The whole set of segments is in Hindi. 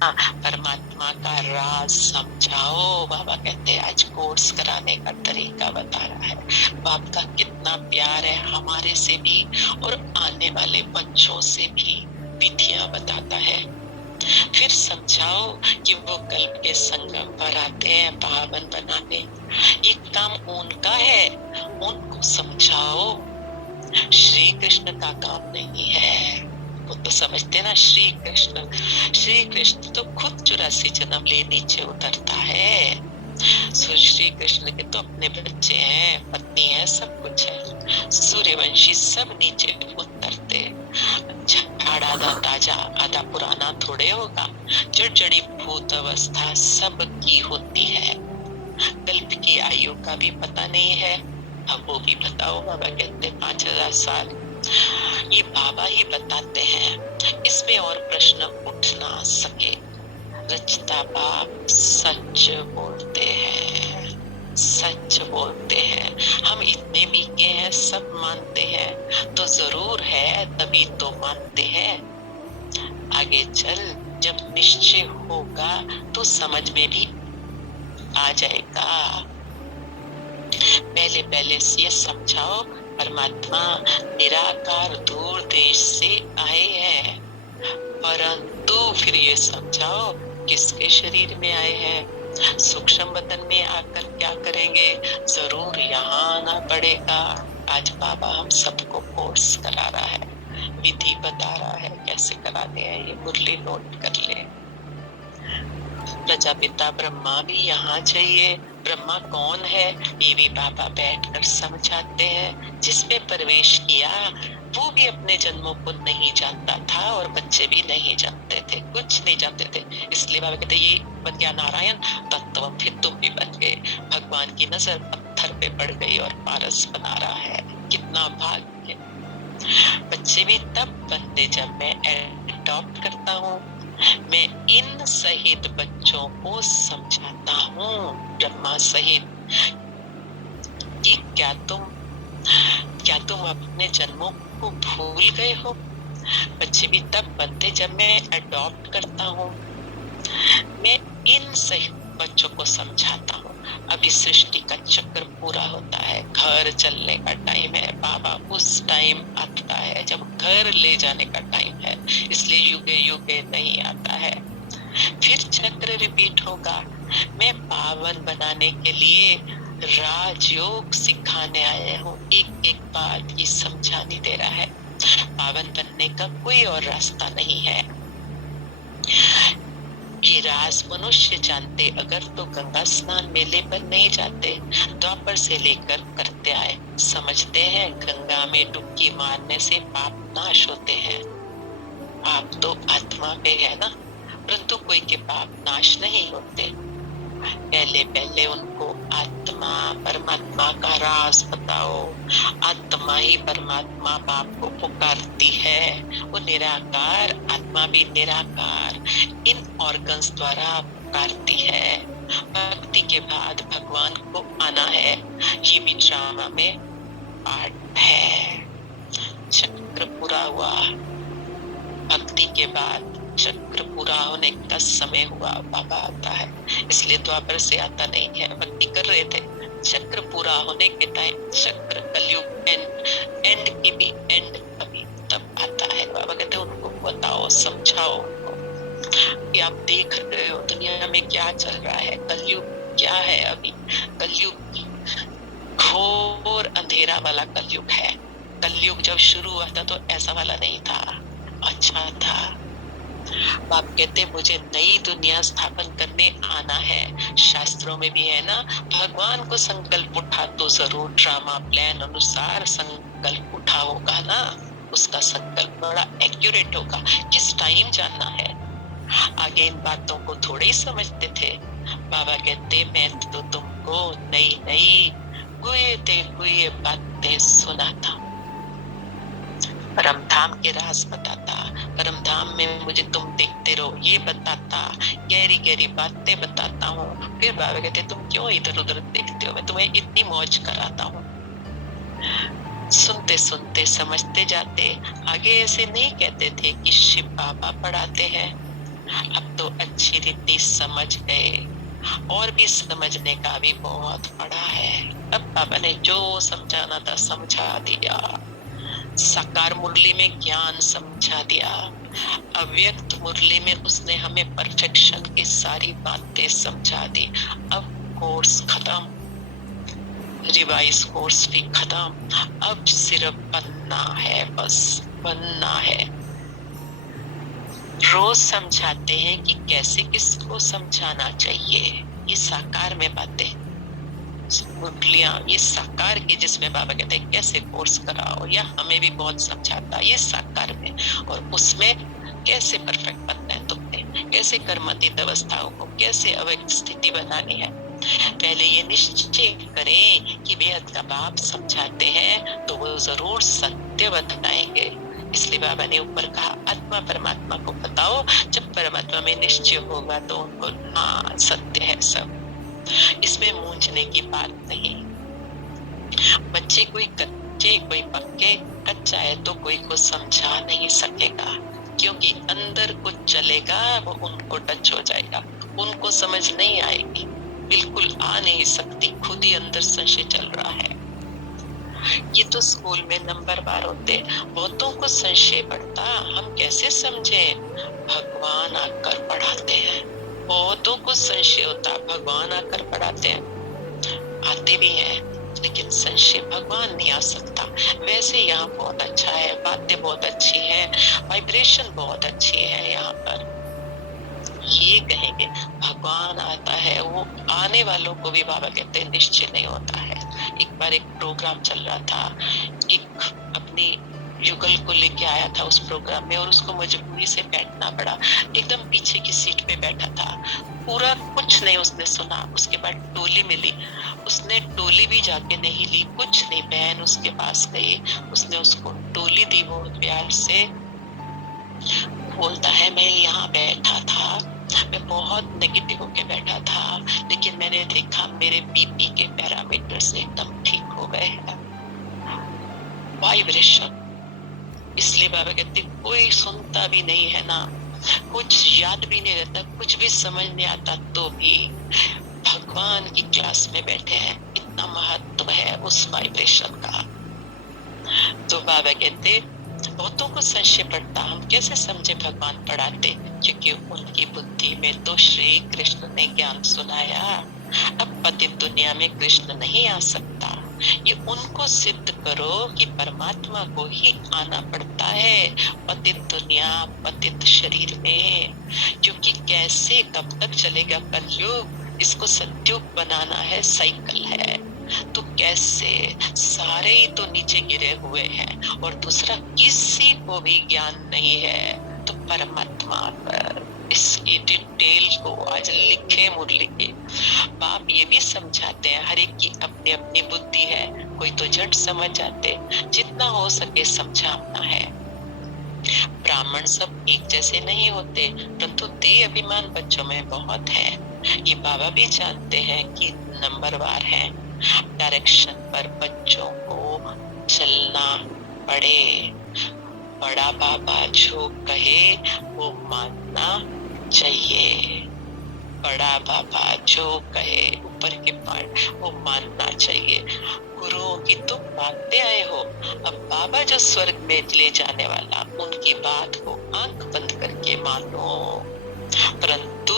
परमात्मा का राज समझाओ। बाबा कहते हैं आज कोर्स कराने का तरीका बता रहा है। बाप का कितना प्यार है हमारे से भी और आने वाले बच्चों से भी, विधियां बताता है। फिर समझाओ कि वो कल्प के संगम पर आते हैं पावन बनाने, ये काम उनका है, उनको समझाओ। श्री कृष्ण का काम नहीं है। वो तो समझते ना, श्री कृष्ण, श्री कृष्ण तो खुद 84 जन्म ले नीचे उतरता है। श्री कृष्ण के तो अपने बच्चे हैं, पत्नी है, सब कुछ है। सूर्यवंशी सब नीचे उतरते। आधा ताजा आधा पुराना थोड़े होगा। जड़ जड़ी भूत अवस्था सबकी होती है। कल्प की आयु का भी पता नहीं है। अब वो भी बताओ। बाबा कहते 5000 साल, ये बाबा ही बताते हैं, इसमें और प्रश्न उठ ना सके। रचता बाप सच बोलते हैं, सच बोलते हैं। हम इतने बीके हैं, सब मानते हैं, तो जरूर है तभी तो मानते हैं। आगे चल जब निश्चय होगा तो समझ में भी आ जाएगा। पहले पहले ये समझाओ, परमात्मा निराकार दूर देश से आए हैं, परंतु फिर ये समझाओ किसके शरीर में आए हैं। सूक्ष्म वतन में आकर क्या करेंगे, जरूर यहाँ आना पड़ेगा। आज बाबा हम सबको कोर्स करा रहा है, विधि बता रहा है कैसे कराने हैं। ये मुरली नोट कर ले। प्रजापिता ब्रह्मा भी यहाँ चाहिए। ब्रह्मा कौन है ये भी बाबा बैठकर समझाते हैं। जिसमें प्रवेश किया वो भी अपने जन्मों को नहीं जानता था और बच्चे भी नहीं जानते थे, कुछ नहीं जानते थे। इसलिए बाबा कहते ये बन गया नारायण तत्व, फिर तुम भी बन गए। भगवान की नजर पत्थर पे पड़ गई और पारस बना रहा है। कितना भाग्य। बच्चे भी तब बनते जब मैं एडॉप्ट करता हूँ। मैं इन सहित बच्चों को समझाता हूँ, ब्रह्मा सहित, कि क्या तुम अपने जन्मों को भूल गए हो। बच्चे भी तब बनते जब मैं अडॉप्ट करता हूँ। मैं इन सहित बच्चों को समझाता हूँ। अभी सृष्टि का चक्र पूरा होता है, घर चलने का टाइम है। बाबा उस टाइम आता है जब घर ले जाने का टाइम है, इसलिए युगे युगे नहीं आता है। फिर चक्र रिपीट होगा। मैं पावन बनाने के लिए राजयोग सिखाने आया हूँ। एक एक बात की समझाने दे रहा है। पावन बनने का कोई और रास्ता नहीं है। ये राज मनुष्य जानते अगर तो गंगा स्नान मेले पर नहीं जाते। द्वापर से लेकर करते आए, समझते हैं गंगा में डुबकी मारने से पाप नाश होते हैं। पाप तो आत्मा पे है ना, परंतु कोई के पाप नाश नहीं होते। पहले पहले उनको आत्मा परमात्मा का राज बताओ। आत्मा ही परमात्मा बाप को पुकारती है। वो निराकार, आत्मा भी निराकार इन ऑर्गन्स द्वारा पुकारती है। भक्ति के बाद भगवान को आना है, ये भी ड्रामा में पार्ट है। चक्र पूरा हुआ, भक्ति के बाद चक्र पूरा होने का समय हुआ, बाबा आता है। इसलिए द्वापर से आता नहीं है, भक्ति कर रहे थे। चक्र पूरा होने के टाइम, चक्र कलयुग एंड की भी एंड अभी तब आता है। बाबा कहते हैं उनको बताओ, समझाओ उनको कि आप देख रहे हो दुनिया में क्या चल रहा है, कलयुग क्या है। अभी कलयुग घोर अंधेरा वाला कलयुग है। कलयुग जब शुरू हुआ था तो ऐसा वाला नहीं था, अच्छा था। बाप कहते मुझे नई दुनिया स्थापन करने आना है। शास्त्रों में भी है ना, भगवान को संकल्प उठा तो जरूर ड्रामा प्लान अनुसार संकल्प उठा होगा ना, उसका संकल्प बड़ा एक्यूरेट होगा। किस टाइम जानना है, आगे इन बातों को थोड़े ही समझते थे। बाबा कहते मैं तो तुमको नई नई गुए बातें सुनाता, परम धाम के राज बताता, परम धाम में मुझे तुम देखते रहो ये बताता, गहरी गहरी बातें बताता हूँ। फिर बाबा कहते तुम क्यों इधर उधर देखते हो, मैं तुम्हें इतनी मौज कराता हूँ। सुनते सुनते समझते जाते। आगे ऐसे नहीं कहते थे कि शिव बाबा पढ़ाते हैं, अब तो अच्छी रीति समझ गए, और भी समझने का भी बहुत पड़ा है। अब बाबा ने जो समझाना था समझा दिया, साकार मुरली में ज्ञान समझा दिया, अव्यक्त मुरली में उसने हमें परफेक्शन की सारी बातें समझा दी। अब कोर्स खत्म, रिवाइज कोर्स भी खत्म, अब सिर्फ बनना है, बस बनना है। रोज समझाते हैं कि कैसे किसको समझाना चाहिए, ये साकार में बातें, मुरलियां ये साकार की, जिसमें बाबा कहते हैं कैसे कोर्स कराओ, या हमें भी बहुत समझाता ये साकार में, और उसमें कैसे परफेक्ट बनना है तुमने, कैसे कर्मातीत अवस्थाओं को कैसे अव्यक्त स्थिति बनानी है। पहले ये निश्चय करें कि बेहद का बाप समझाते हैं तो वो जरूर सत्य बताएंगे। इसलिए बाबा ने ऊपर कहा आत्मा परमात्मा को बताओ, जब परमात्मा में निश्चय होगा तो उनको हाँ सत्य है सब, इसमें मूंझने की बात नहीं। बच्चे कोई कच्चे कोई पक्के, कच्चा है तो कोई को समझा नहीं सकेगा, क्योंकि अंदर कुछ चलेगा वो उनको टच हो जाएगा, उनको समझ नहीं आएगी, बिल्कुल आ नहीं सकती, खुद ही अंदर संशय चल रहा है। ये तो स्कूल में नंबर बार होते, बहुतों को संशय पड़ता, हम कैसे समझे, भगवान आकर पढ़ाते हैं। बहुतों को संशय होता, भगवान आकर पढ़ाते हैं, आते भी हैं, लेकिन संशय भगवान नहीं आ सकता। वैसे यहाँ बहुत अच्छा है, बातें बहुत अच्छी है, वाइब्रेशन बहुत अच्छी है यहाँ पर, ये कहेंगे भगवान आता है, वो आने वालों को भी बाबा कहते हैं निश्चय नहीं होता है। एक बार एक प्रोग्राम चल रहा था, एक अपनी युगल को लेके आया था उस प्रोग्राम में, और उसको मजबूरी से बैठना पड़ा, एकदम पीछे की सीट पे बैठा था, पूरा कुछ नहीं उसने सुना। उसके बाद टोली मिली, उसने टोली भी जाके नहीं ली, कुछ नहीं, बहन उसके पास गई, उसने उसको टोली दी बहुत प्यार से, बोलता है मैं यहाँ बैठा था, मैं बहुत नेगेटिव होके बैठा था, लेकिन मैंने देखा मेरे बीपी के पैरामीटर्स एकदम ठीक हो गए हैं, वाइब्रेशन। इसलिए बाबा कहते कोई सुनता भी नहीं है ना, कुछ याद भी नहीं रहता, कुछ भी समझ नहीं आता, तो भी भगवान की क्लास में बैठे हैं, इतना महत्व है उस वाइब्रेशन का। तो बाबा कहते बहुतों को संशय पड़ता, हम कैसे समझे भगवान पढ़ाते, क्योंकि उनकी बुद्धि में तो श्री कृष्ण ने ज्ञान सुनाया। अब पतित दुनिया में कृष्ण नहीं आ सकता, ये उनको सिद्ध करो कि परमात्मा को ही आना पड़ता है पतित दुनिया पतित शरीर में, क्योंकि कैसे कब तक चलेगा कलयुग, इसको सत्युग बनाना है, साइकिल है, तो कैसे, सारे ही तो नीचे गिरे हुए हैं, और दूसरा किसी को भी ज्ञान नहीं है, तो परमात्मा पर इसकी डिटेल को आज लिखे मुरली के बाप ये भी समझाते हैं, हर एक की अपनी अपनी बुद्धि है, कोई तो झट समझ जाते, जितना हो सके समझाना है। ब्राह्मण सब एक जैसे नहीं होते, परंतु देह अभिमान बच्चों में बहुत है, ये बाबा भी जानते हैं कि नंबरवार है, डायरेक्शन पर बच्चों को चलना पड़े, बड़ा बाबा जो कहे वो मानना चाहिए, बड़ा बाबा जो कहे ऊपर के पार्ट वो मानना चाहिए। गुरुओं की तो बातें आए हो, अब बाबा जो स्वर्ग में ले जाने वाला, उनकी बात को आंख बंद करके मानो, परंतु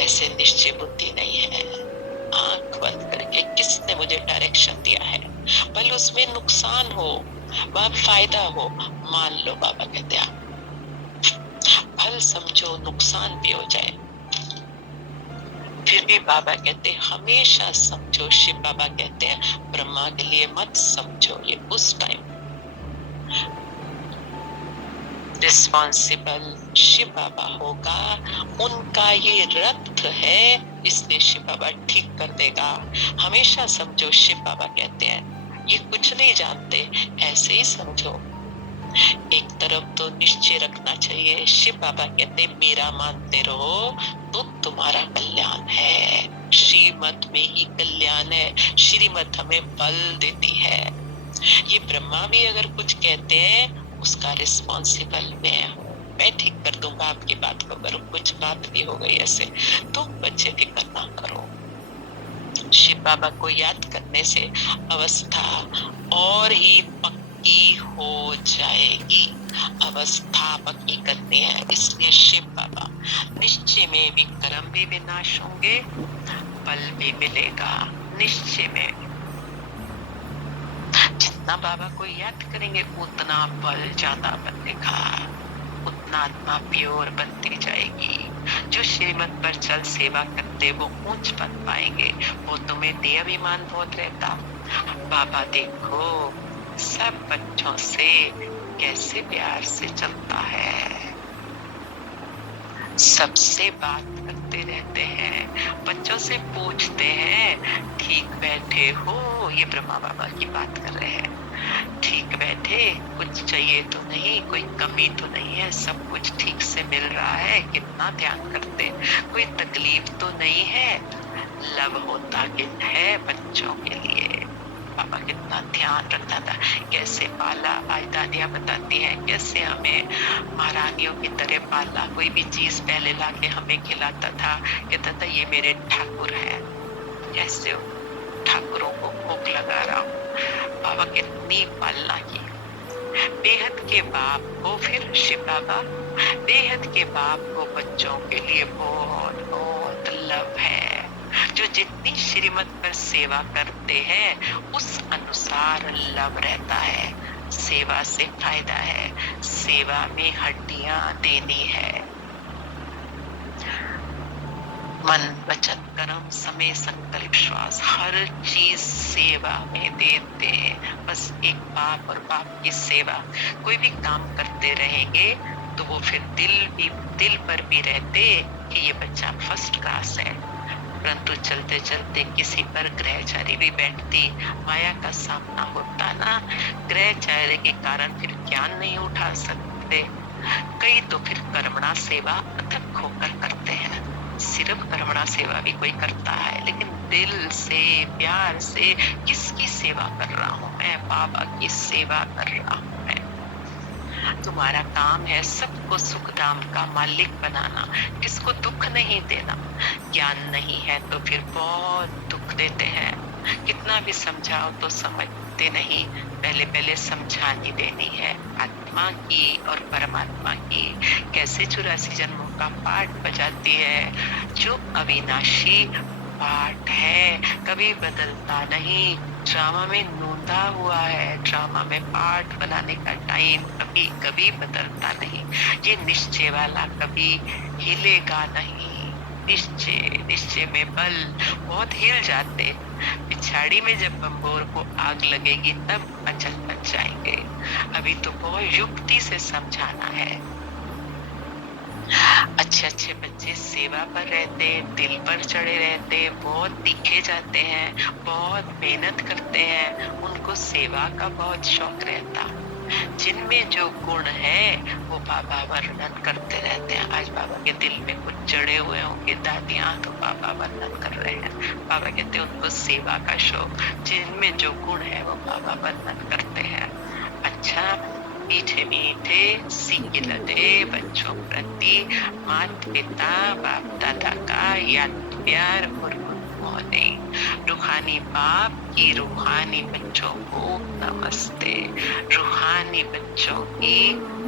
ऐसे निश्चय बुद्धि नहीं है, आंख बंद करके किसने मुझे डायरेक्शन दिया है, भले उसमें नुकसान हो व फायदा हो, मान लो बाबा कहते हैं, फल समझो नुकसान भी हो जाए फिर भी बाबा कहते हैं हमेशा समझो। शिव बाबा कहते हैं ब्रह्मा के लिए मत समझो, ये उस टाइम रिस्पॉन्सिबल शिव बाबा होगा, उनका ये रथ है, इसलिए शिव बाबा ठीक कर देगा, हमेशा समझो। शिव बाबा कहते हैं ये कुछ नहीं जानते, ऐसे ही समझो। एक तरफ तो निश्चय रखना चाहिए, शिव बाबा कहते मेरा मानते रहो तो तुम्हारा कल्याण है, श्रीमत में ही कल्याण है, श्रीमत हमें बल देती है। ये ब्रह्मा भी अगर कुछ कहते हैं उसका रिस्पॉन्सिबल मैं हूँ, मैं ठीक कर दूंगा, आपकी बात को करो। कुछ बात भी हो गई ऐसे तो बच्चे फिक्र ना करो। शिव बाबा को याद करने से अवस्था और ही पक्की हो जाएगी। अवस्था पक्की करनी है, इसलिए शिव बाबा निश्चय में विक्रम भी विनाश होंगे, बल भी मिलेगा निश्चय में। जितना बाबा को याद करेंगे उतना बल ज्यादा बनेगा, उतना आत्मा प्योर बनती जाएगी। जो श्रीमत पर चल सेवा करते वो ऊंच पद पाएंगे। वो तुम्हें दे अभिमान बहुत रहता। बाबा देखो सब बच्चों से कैसे प्यार से चलता है, सबसे बात करते रहते हैं, बच्चों से पूछते हैं ठीक बैठे हो। ये ब्रह्मा बाबा की बात कर रहे हैं। ठीक बैठे, कुछ चाहिए तो नहीं, कोई कमी तो नहीं है, सब कुछ ठीक से मिल रहा है। कितना ध्यान करते, कोई तकलीफ तो नहीं है। लव होता है बच्चों के लिए। पापा कितना ध्यान रखता था, कैसे पाला। आज दादियाँ बताती हैं कैसे हमें महारानियों की तरह पाला। कोई भी चीज पहले लाके हमें खिलाता था, कहता था ये मेरे ठाकुर हैं, कैसे ठाकुरों को भूख लगा रहा हूँ। बाबा कितनी पालना की। बेहद के बाप को, फिर शिव बाबा बेहद के बाप को बच्चों के लिए बहुत बहुत लव है। जो जितनी श्रीमत पर सेवा करते हैं उस अनुसार लव रहता है। सेवा से फायदा है, सेवा में हड्डियां देनी है। मन वचन कर्म समय संकल्प श्वास हर चीज सेवा में देते हैं। बस एक बाप और बाप की सेवा। कोई भी काम करते रहेंगे तो वो फिर दिल पर भी रहते कि ये बच्चा फर्स्ट क्लास है। परंतु चलते चलते किसी पर ग्रहचारी भी बैठती, माया का सामना होता ना। ग्रहचारी के कारण फिर ज्ञान नहीं उठा सकते। कई तो फिर कर्मणा सेवा अथक होकर करते हैं। सिर्फ कर्मणा सेवा भी कोई करता है, लेकिन दिल से प्यार से किसकी सेवा कर रहा हूँ मैं? बाबा की सेवा कर रहा हूँ मैं। तुम्हारा काम है सबको सुख धाम का मालिक बनाना, किसको दुख नहीं देना। ज्ञान नहीं है तो फिर बहुत दुख देते हैं। कितना भी समझाओ तो समझते नहीं। पहले समझानी देनी है आत्मा की और परमात्मा की। कैसे 84 जन्मों का पाठ बजाती है, जो अविनाशी पाठ है, कभी बदलता नहीं। ड्रामा में नूंदा हुआ है, ड्रामा में पाठ बनाने का टाइम कभी बदलता नहीं। ये निश्चय वाला कभी हिलेगा नहीं। निश्चय में बल बहुत हिल जाते। पिछाड़ी में जब बम्बोर को आग लगेगी तब अचल बच जाएंगे। अभी तो बहुत युक्ति से समझाना है। अच्छे बच्चे सेवा पर रहते, दिल पर चढ़े रहते, बहुत दिखे जाते हैं, बहुत मेहनत करते हैं। उनको सेवा का बहुत शौक रहता। जिनमें जो गुण है वो बाबा वर्णन करते रहते हैं। आज बाबा के दिल में कुछ जड़े हुए होंगे दादियाँ, तो बाबा वर्णन कर रहे हैं। बाबा कहते हैं उनको सेवा का शौक। जिनमें जो गुण है वो बाबा वर्णन करते हैं। अच्छा, मीठे मीठे सीख लदे बच्चों प्रति माता पिता बाप दादा का याद प्यार और मॉर्निंग। रूहानी बाप की रूहानी बच्चों को नमस्ते। रूहानी बच्चों की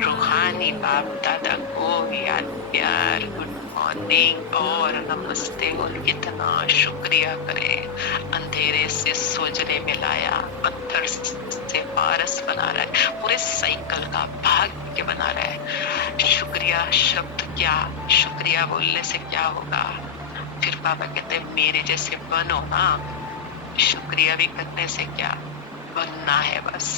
रूहानी बाप दादा को याद प्यार गुड मॉर्निंग और नमस्ते और कितना शुक्रिया करें। अंधेरे से सोजरे में लाया, पत्थर से पारस बना रहा है, पूरे साइकिल का भाग्य बना रहा है। शुक्रिया शब्द क्या, शुक्रिया बोलने से क्या होगा? फिर बाबा कहते हैं मेरे जैसे बनो ना। शुक्रिया भी करने से क्या, बनना है बस।